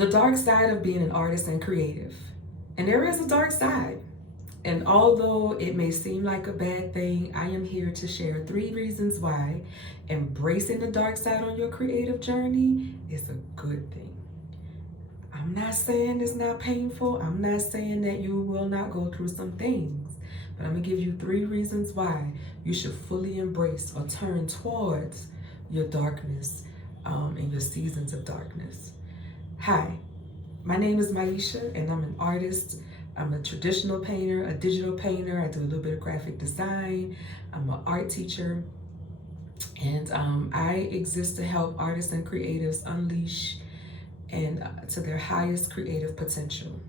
The dark side of being an artist and creative. And there is a dark side. And although it may seem like a bad thing, I am here to share 3 reasons why embracing the dark side on your creative journey is a good thing. I'm not saying it's not painful. I'm not saying that you will not go through some things. But I'm going to give you 3 reasons why you should fully embrace or turn towards your darkness and your seasons of darkness. Hi, my name is Maisha, and I'm an artist. I'm a traditional painter, a digital painter. I do a little bit of graphic design. I'm an art teacher. And I exist to help artists and creatives unleash and to their highest creative potential.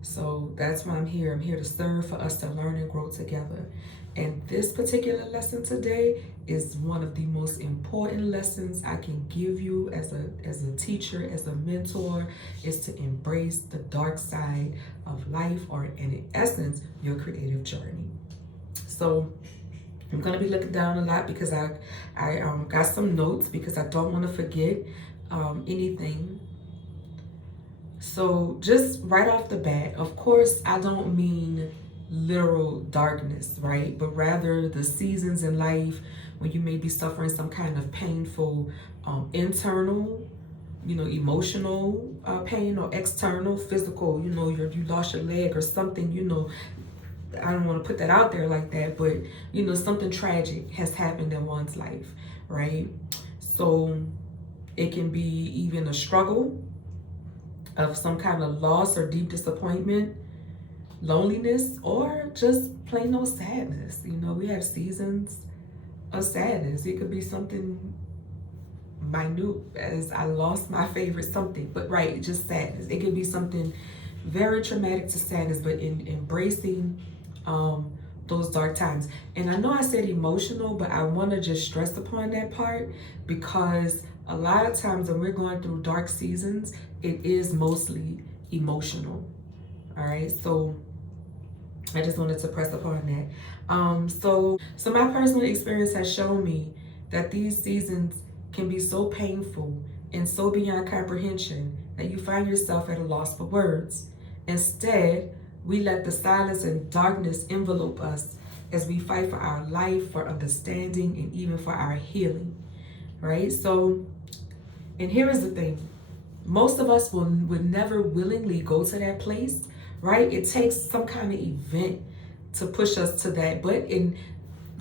So that's why I'm here. I'm here to serve, for us to learn and grow together. And this particular lesson today is one of the most important lessons I can give you as a teacher, as a mentor, is to embrace the dark side of life, or in essence, your creative journey. So I'm gonna be looking down a lot because I got some notes because I don't want to forget anything. So just right off the bat, of course, I don't mean literal darkness, right? But rather the seasons in life when you may be suffering some kind of painful internal, emotional pain, or external, physical, you lost your leg or something, I don't want to put that out there like that, but something tragic has happened in one's life, right? So it can be even a struggle of some kind of loss or deep disappointment, loneliness, or just plain old sadness. We have seasons of sadness. It could be something minute as I lost my favorite something, but right, just sadness. It could be something very traumatic to sadness, but in embracing those dark times. And I know I said emotional, but I want to just stress upon that part, because a lot of times when we're going through dark seasons, it is mostly emotional. All right, so I just wanted to press upon that. So my personal experience has shown me that these seasons can be so painful and so beyond comprehension that you find yourself at a loss for words. Instead, we let the silence and darkness envelope us as we fight for our life, for understanding, and even for our healing, right? So, and here is the thing. Most of us would never willingly go to that place, right? It takes some kind of event to push us to that. But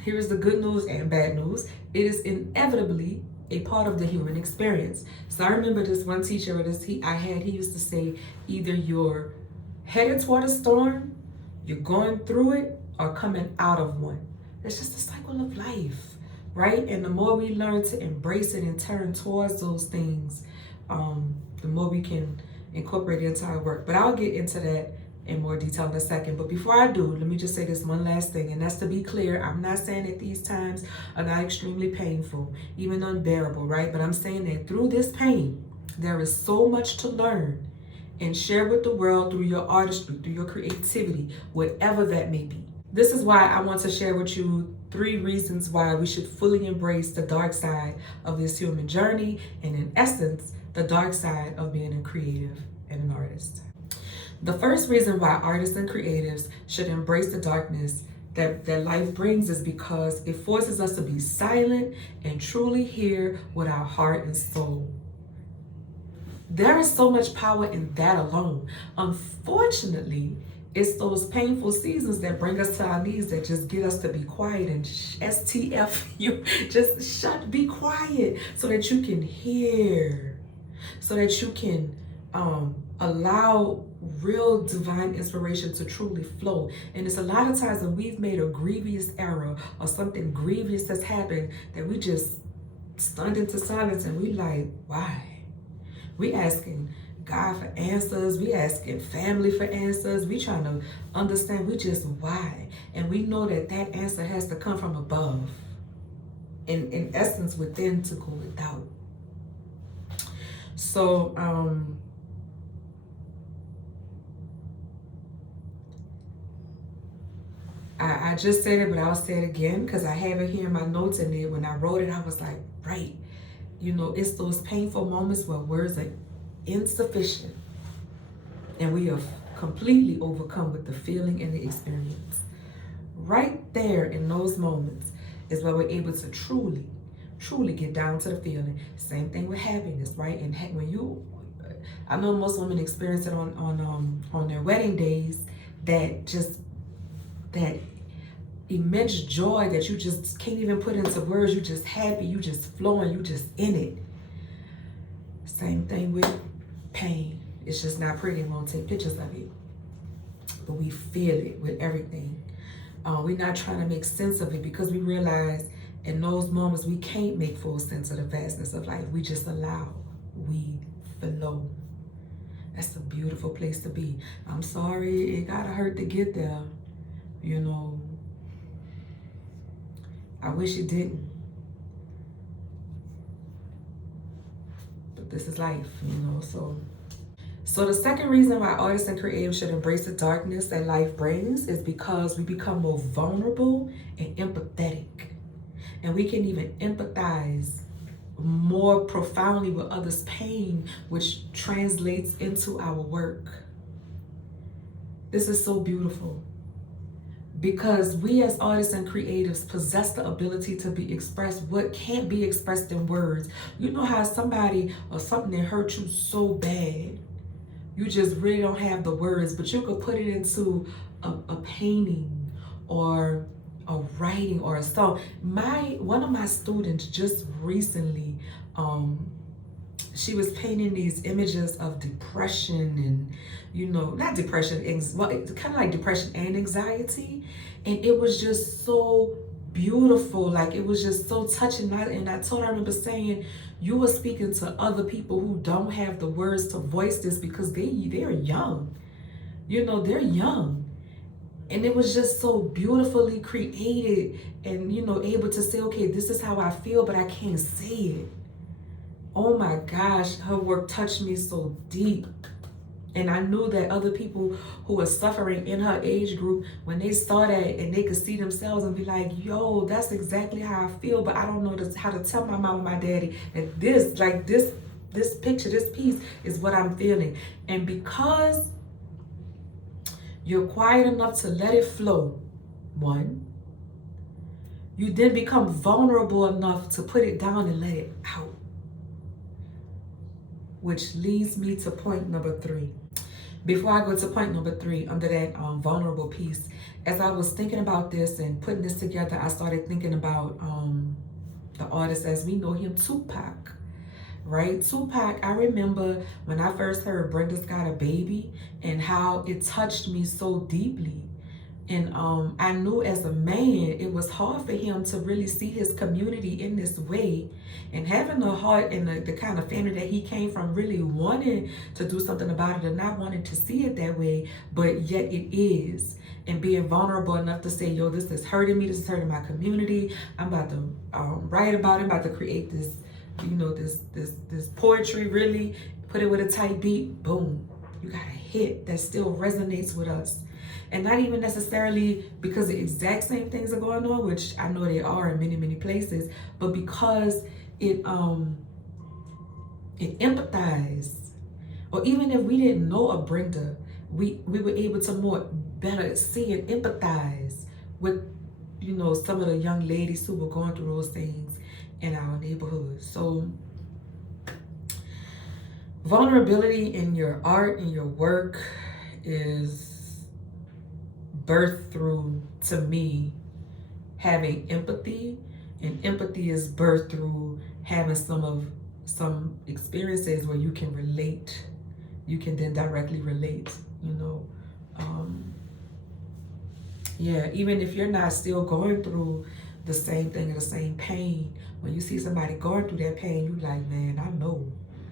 here's the good news and bad news. It is inevitably a part of the human experience. So I remember this one teacher he used to say, either you're headed toward a storm, you're going through it, or coming out of one. It's just a cycle of life, right? And the more we learn to embrace it and turn towards those things, the more we can incorporate it into our work. But I'll get into that in more detail in a second. But before I do, let me just say this one last thing, and that's to be clear. I'm not saying that these times are not extremely painful, even unbearable, right? But I'm saying that through this pain, there is so much to learn and share with the world through your artistry, through your creativity, whatever that may be. This is why I want to share with you 3 reasons why we should fully embrace the dark side of this human journey, and in essence, the dark side of being a creative and an artist. The first reason why artists and creatives should embrace the darkness that life brings is because it forces us to be silent and truly hear with our heart and soul. There is so much power in that alone. Unfortunately, it's those painful seasons that bring us to our knees, that just get us to be quiet and STF you, just be quiet so that you can hear, so that you can allow real divine inspiration to truly flow. And it's a lot of times when we've made a grievous error or something grievous has happened that we just stunned into silence, and we like, why? We asking God for answers. We asking family for answers. We trying to understand. We just why? And we know that answer has to come from above. In essence, within to go without. So, I just said it, but I'll say it again because I have it here in my notes, and then when I wrote it, I was like, right. It's those painful moments where words are insufficient, and we are completely overcome with the feeling and the experience. Right there in those moments is where we're able to truly get down to the feeling. Same thing with happiness, right? And when you, I know most women experience it on their wedding days, that immense joy that you just can't even put into words. You just happy, you just flowing, you just in it. Same thing with pain. It's just not pretty. We won't take pictures of it, but we feel it with everything. We're not trying to make sense of it, because we realize in those moments we can't make full sense of the vastness of life. We just allow, we flow. That's a beautiful place to be. I'm sorry it gotta hurt to get there, you know. I wish it didn't. But this is life, you know. So the second reason why artists and creatives should embrace the darkness that life brings is because we become more vulnerable and empathetic. And we can even empathize more profoundly with others' pain, which translates into our work. This is so beautiful, because we as artists and creatives possess the ability to be expressed what can't be expressed in words. You know how somebody or something that hurt you so bad, you just really don't have the words, but you could put it into a painting or a writing or a song. One of my students just recently, she was painting these images of depression and, you know, not depression, well, it's kind of like depression and anxiety. And it was just so beautiful. Like, it was just so touching. And I told her, I remember saying, you were speaking to other people who don't have the words to voice this, because they're young. You know, they're young. And it was just so beautifully created and, you know, able to say, okay, this is how I feel, but I can't say it. Oh my gosh, her work touched me so deep. And I knew that other people who were suffering in her age group, when they saw that and they could see themselves and be like, yo, that's exactly how I feel, but I don't know how to tell my mom and my daddy that this picture, this piece is what I'm feeling. And because you're quiet enough to let it flow, one, you then become vulnerable enough to put it down and let it out. Which leads me to point number 3. Before I go to point number 3, under that vulnerable piece, as I was thinking about this and putting this together, I started thinking about the artist as we know him, Tupac. Right? Tupac, I remember when I first heard Brenda's Got a Baby and how it touched me so deeply. And I knew as a man, it was hard for him to really see his community in this way. And having the heart and the kind of family that he came from, really wanting to do something about it and not wanting to see it that way, but yet it is. And being vulnerable enough to say, yo, this is hurting me, this is hurting my community. I'm about to write about it, I'm about to create this, you know, this poetry, really, put it with a tight beat, boom. You got a hit that still resonates with us. And not even necessarily because the exact same things are going on, which I know they are in many, many places, but because it empathized. Or even if we didn't know a Brenda, we were able to better see and empathize with, you know, some of the young ladies who were going through those things in our neighborhood. So vulnerability in your art and your work is birthed through, to me, having empathy, and empathy is birthed through having some experiences where you can relate, you can then directly relate, you know. Yeah, even if you're not still going through the same thing or the same pain, when you see somebody going through that pain, you like, man, I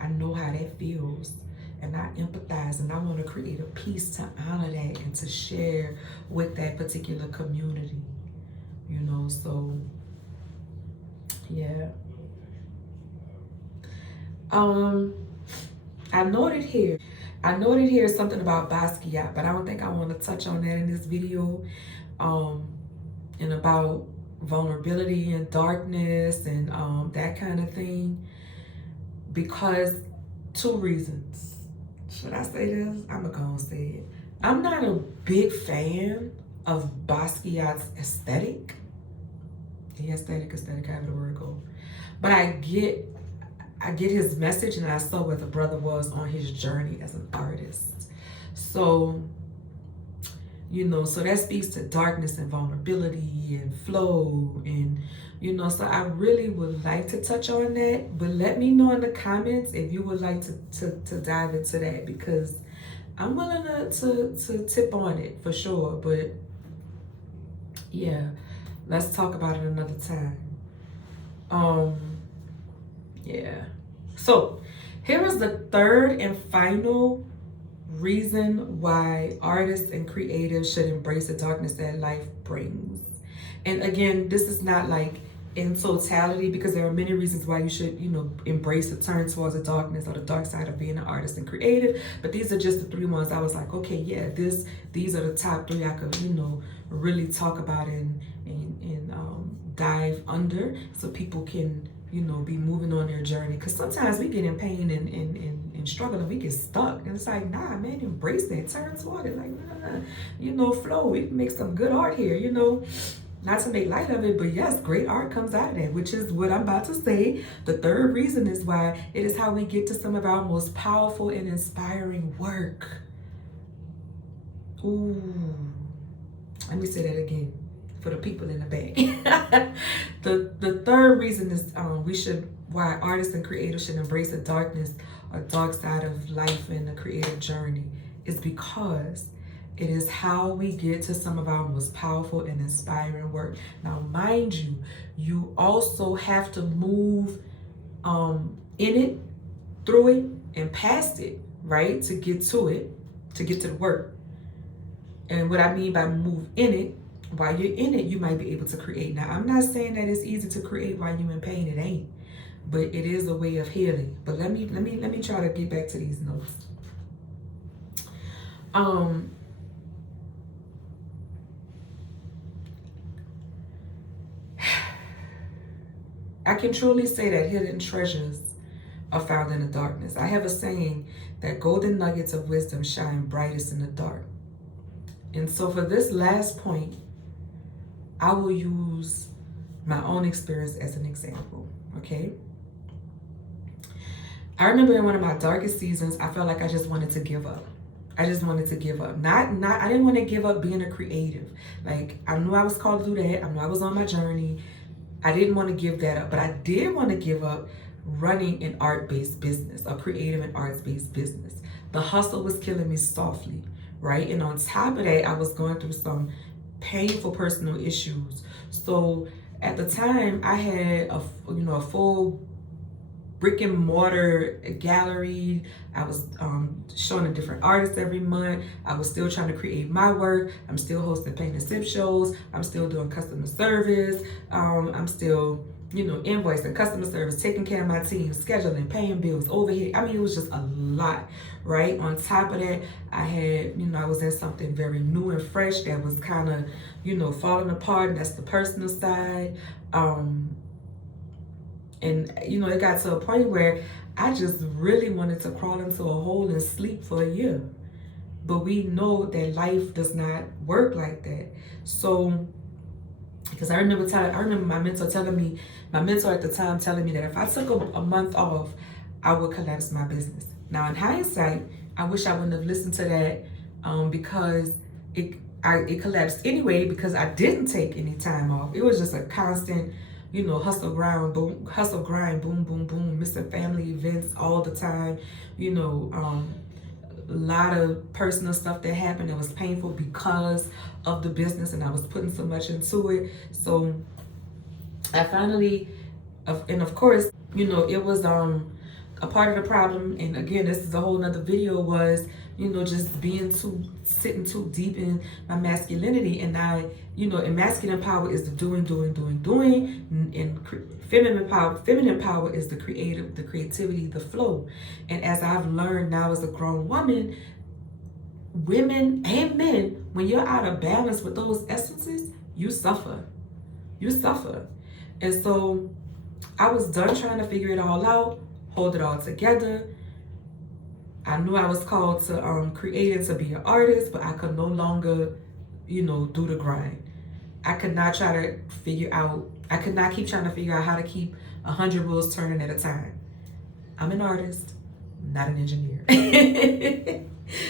know how that feels. And I empathize, and I want to create a piece to honor that and to share with that particular community, you know. So yeah, I noted here something about Basquiat, but I don't think I want to touch on that in this video, and about vulnerability and darkness and that kind of thing, because Two reasons. Should I say this? I'm gonna say it. I'm not a big fan of Basquiat's aesthetic. The aesthetic, however the word goes. But I get his message, and I saw where the brother was on his journey as an artist. So, you know, so that speaks to darkness and vulnerability and flow, and you know, so I really would like to touch on that, but let me know in the comments if you would like to dive into that, because I'm willing to tip on it for sure. But yeah, let's talk about it another time. Yeah. So here is the third and final reason why artists and creatives should embrace the darkness that life brings. And again, this is not like in totality, because there are many reasons why you should, you know, embrace the turn towards the darkness or the dark side of being an artist and creative. But these are just the three ones I was like, okay, yeah, these are the top three I could, you know, really talk about and dive under, so people can, you know, be moving on their journey. Because sometimes we get in pain and struggle, and we get stuck, and it's like, nah, man, embrace that, turn toward it, like, nah, you know, flow, we can make some good art here, you know. Not to make light of it, but yes, great art comes out of that, which is what I'm about to say. The third reason is why it is how we get to some of our most powerful and inspiring work. Ooh, let me say that again for the people in the back. The third reason is why artists and creators should embrace the darkness or dark side of life and the creative journey is because it is how we get to some of our most powerful and inspiring work. Now, mind you, you also have to move in it, through it, and past it, right? To get to it, to get to the work. And what I mean by move in it, while you're in it, you might be able to create. Now, I'm not saying that it's easy to create while you're in pain. It ain't. But it is a way of healing. But let me try to get back to these notes. I can truly say that hidden treasures are found in the darkness. I have a saying that golden nuggets of wisdom shine brightest in the dark. And so for this last point, I will use my own experience as an example, okay? I remember in one of my darkest seasons, I felt like I just wanted to give up. I just wanted to give up. I didn't want to give up being a creative. Like, I knew I was called to do that. I knew I was on my journey. I didn't want to give that up, but I did want to give up running an art-based business, a creative and arts-based business. The hustle was killing me softly, right? And on top of that, I was going through some painful personal issues. So at the time, I had a full brick and mortar gallery. I was showing a different artist every month. I was still trying to create my work. I'm still hosting paint and sip shows. I'm still doing customer service. I'm still, invoicing, customer service, taking care of my team, scheduling, paying bills, overhead. I mean, it was just a lot, right? On top of that, I had, I was in something very new and fresh that was kind of, falling apart. And that's the personal side. And, it got to a point where I just really wanted to crawl into a hole and sleep for a year. But we know that life does not work like that. So, because I remember my mentor at the time telling me that if I took a month off, I would collapse my business. Now, in hindsight, I wish I wouldn't have listened to that because it collapsed anyway because I didn't take any time off. It was just a constant hustle grind, boom, boom, boom, missing family events all the time, a lot of personal stuff that happened that was painful because of the business, and I was putting so much into it. So I finally, and of course, it was a part of the problem, and again, this is a whole nother video, was just sitting too deep in my masculinity. And and masculine power is the doing, and feminine power is the creativity, the flow. And as I've learned now as a grown woman, women and men, when you're out of balance with those essences, you suffer. And so I was done trying to figure it all out, hold it all together, I knew I was called to create and to be an artist, but I could no longer, do the grind. I could not try to figure out, I could not keep trying to figure out how to keep 100 wheels turning at a time. I'm an artist, not an engineer.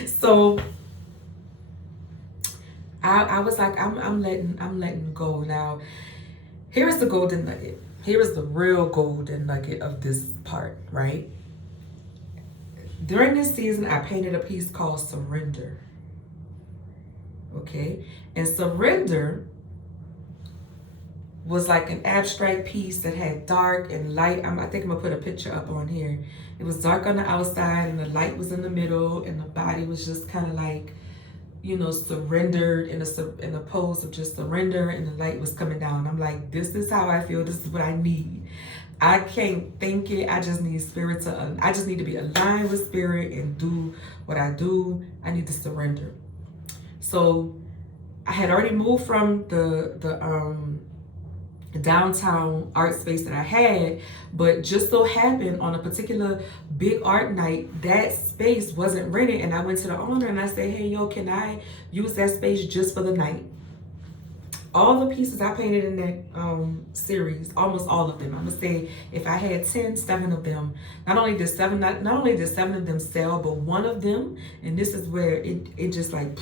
So I was like, I'm letting go. Now, here's the golden nugget. Here is the real golden nugget of this part, right? During this season, I painted a piece called Surrender. Okay? And Surrender was like an abstract piece that had dark and light. I think I'm gonna put a picture up on here. It was dark on the outside and the light was in the middle, and the body was just kind of like, surrendered in a pose of just surrender, and the light was coming down. I'm like, this is how I feel. This is what I need. I can't think it. I just need spirit I just need to be aligned with spirit and do what I do. I need to surrender. So I had already moved from the downtown art space that I had, but just so happened on a particular big art night, that space wasn't rented, and I went to the owner and I said, hey, yo, can I use that space just for the night? All the pieces I painted in that series, almost all of them, I'm gonna say if I had 10, 7 of them, not only did 7 of them sell, but one of them, and this is where it just like,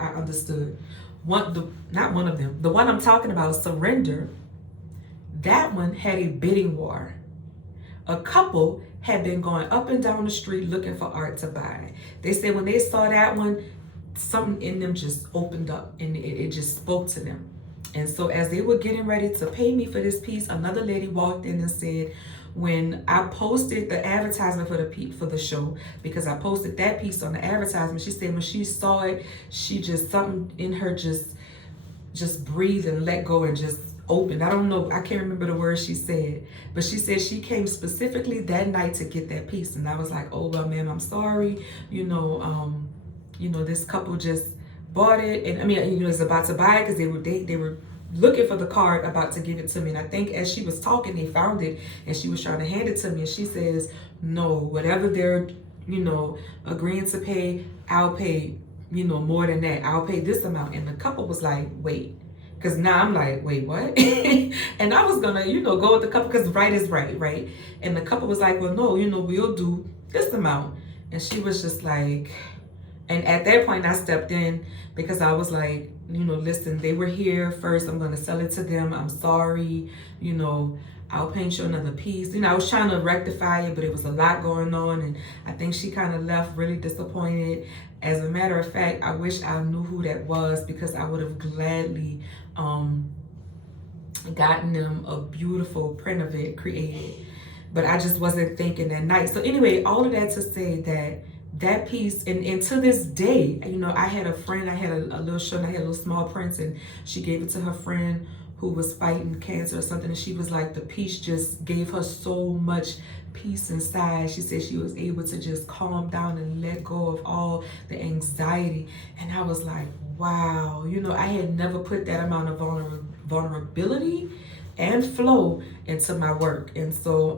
I understood. Not one of them, the one I'm talking about, Surrender, that one had a bidding war. A couple had been going up and down the street looking for art to buy. They said when they saw that one, something in them just opened up and it just spoke to them. And so as they were getting ready to pay me for this piece, another lady walked in and said, when I posted the advertisement for the show, because I posted that piece on the advertisement, she said when she saw it, she just, something in her just breathed and let go and just opened. I don't know, I can't remember the words she said, but she said she came specifically that night to get that piece. And I was like, oh well, ma'am, I'm sorry, this couple just bought it, and I mean, is about to buy it because they were looking for the card, about to give it to me. And I think as she was talking, they found it and she was trying to hand it to me, and she says, no, whatever they're agreeing to pay, I'll pay more than that. I'll pay this amount. And the couple was like, wait, because now I'm like, wait, what? And I was gonna go with the couple because right is right? And the couple was like, well, no, we'll do this amount. And she was just like, and at that point I stepped in because I was like, listen, they were here first. I'm going to sell it to them. I'm sorry. I'll paint you another piece. I was trying to rectify it, but it was a lot going on. And I think she kind of left really disappointed. As a matter of fact, I wish I knew who that was, because I would have gladly gotten them a beautiful print of it created. But I just wasn't thinking that night. So anyway, all of that to say that piece, and to this day, I had a friend, I had a little show, and I had little small prints, and she gave it to her friend who was fighting cancer or something, and she was like, the piece just gave her so much peace inside. She said she was able to just calm down and let go of all the anxiety. And I was like, wow, I had never put that amount of vulnerability and flow into my work. And so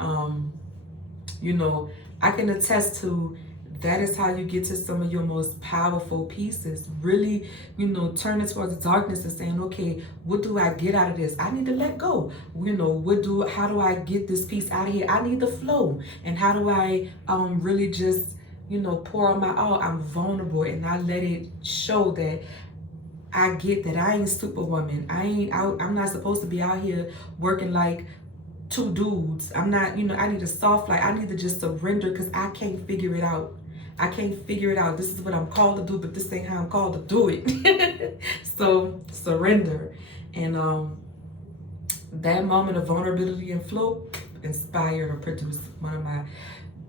I can attest to that is how you get to some of your most powerful pieces. Really, turning towards the darkness and saying, okay, what do I get out of this? I need to let go. How do I get this piece out of here? I need the flow. And how do I really just, pour on my all? I'm vulnerable, and I let it show that I get that I ain't Superwoman. I'm not supposed to be out here working like 2 dudes. I'm not, I need a soft light. I need to just surrender because I can't figure it out. I can't figure it out. This is what I'm called to do, but this ain't how I'm called to do it. So surrender. And that moment of vulnerability and flow inspired or produced one of my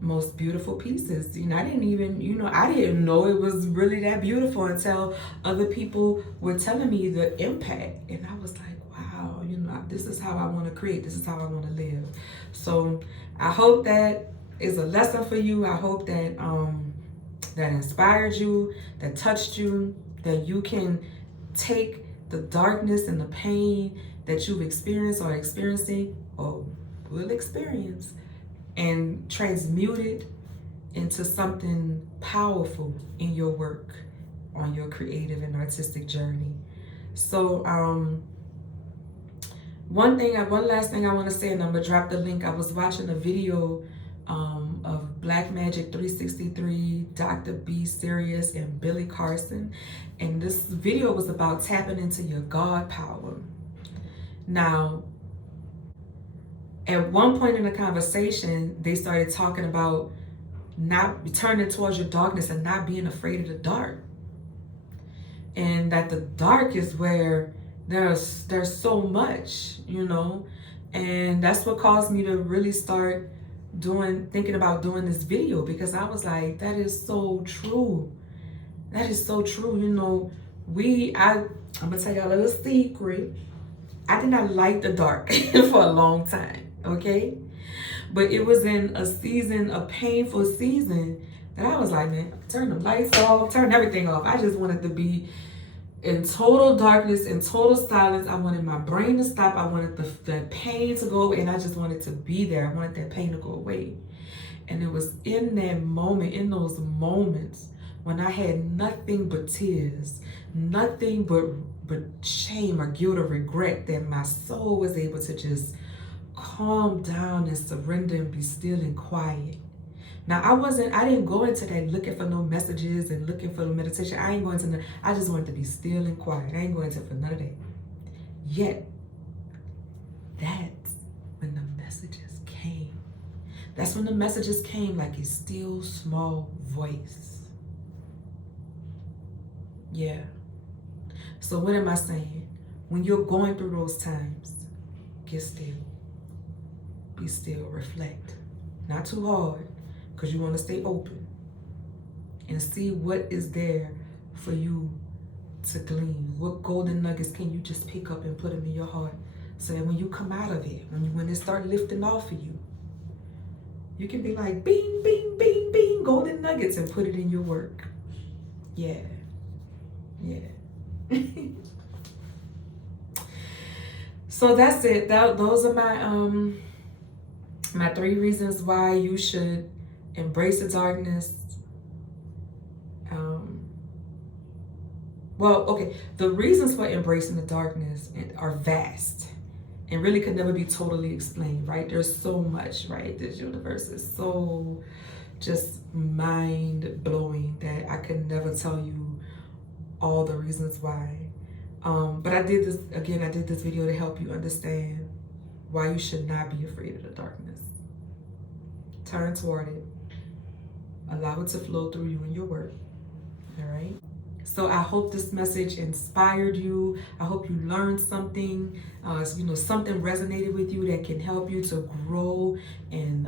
most beautiful pieces. I didn't even, I didn't know it was really that beautiful until other people were telling me the impact. And I was like, wow, this is how I want to create. This is how I want to live. So I hope that is a lesson for you. I hope that that inspired you, that touched you, that you can take the darkness and the pain that you've experienced or experiencing or will experience and transmute it into something powerful in your work on your creative and artistic journey. So one last thing I want to say, and I'm gonna drop the link. I was watching a video of Black Magic 363, Dr. B Sirius, and Billy Carson, and this video was about tapping into your God power. Now, at one point in the conversation, they started talking about not turning towards your darkness and not being afraid of the dark, and that the dark is where there's so much, you know. And that's what caused me to really start thinking about doing this video, because I was like, that is so true. That is so true. You know, I'm gonna tell y'all a little secret. I did not like the dark for a long time, okay? But it was in a painful season, that I was like, man, turn the lights off, turn everything off. I just wanted to be in total darkness, in total silence. I wanted my brain to stop. I wanted the pain to go away, and I just wanted to be there. I wanted that pain to go away. And it was in that moment, in those moments, when I had nothing but tears, nothing but shame or guilt or regret, that my soul was able to just calm down and surrender and be still and quiet. Now, I didn't go into that looking for no messages and looking for the meditation. I just wanted to be still and quiet. I ain't going into for none of that. Yet, that's when the messages came. That's when the messages came, like a still small voice. Yeah. So what am I saying? When you're going through those times, get still. Be still, reflect. Not too hard, because you want to stay open and see what is there for you to glean. What golden nuggets can you just pick up and put them in your heart, so that when you come out of it, when it start lifting off of you, you can be like, bing, bing, bing, bing, golden nuggets, and put it in your work. Yeah. So that's it. Those are my 3 reasons why you should embrace the darkness. The reasons for embracing the darkness are vast and really could never be totally explained, right? There's so much, right? This universe is so just mind-blowing that I could never tell you all the reasons why. But I did this video to help you understand why you should not be afraid of the darkness. Turn toward it. Allow it to flow through you in your work. All right? So I hope this message inspired you. I hope you learned something, something resonated with you that can help you to grow and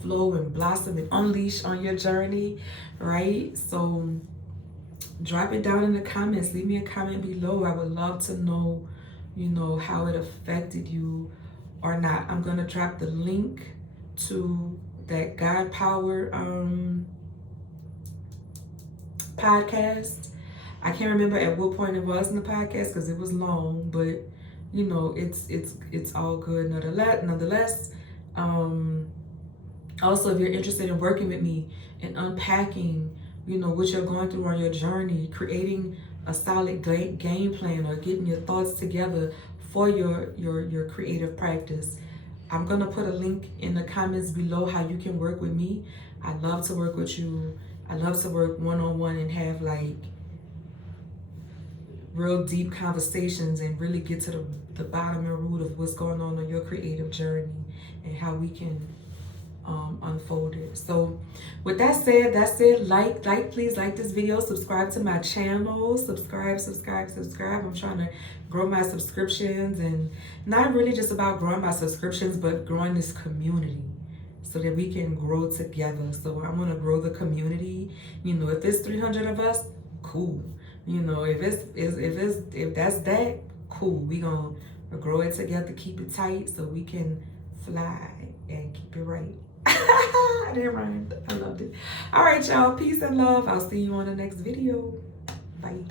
flow and blossom and unleash on your journey, right? So drop it down in the comments. Leave me a comment below. I would love to know, how it affected you or not. I'm going to drop the link to that God Power podcast. I can't remember at what point it was in the podcast because it was long, but it's all good nonetheless. Also, if you're interested in working with me and unpacking, what you're going through on your journey, creating a solid game plan or getting your thoughts together for your creative practice, I'm gonna put a link in the comments below how you can work with me. I love to work with you. I love to work one-on-one and have like real deep conversations and really get to the bottom and root of what's going on your creative journey and how we can unfold it. So with that said, that's it. Please like this video, subscribe to my channel, subscribe. I'm trying to grow my subscriptions, and not really just about growing my subscriptions, but growing this community so that we can grow together. So I want to grow the community. If it's 300 of us, cool. If that's that, cool. We gonna grow it together, keep it tight so we can fly and keep it right. I didn't rhyme. I loved it. All right, y'all. Peace and love. I'll see you on the next video. Bye.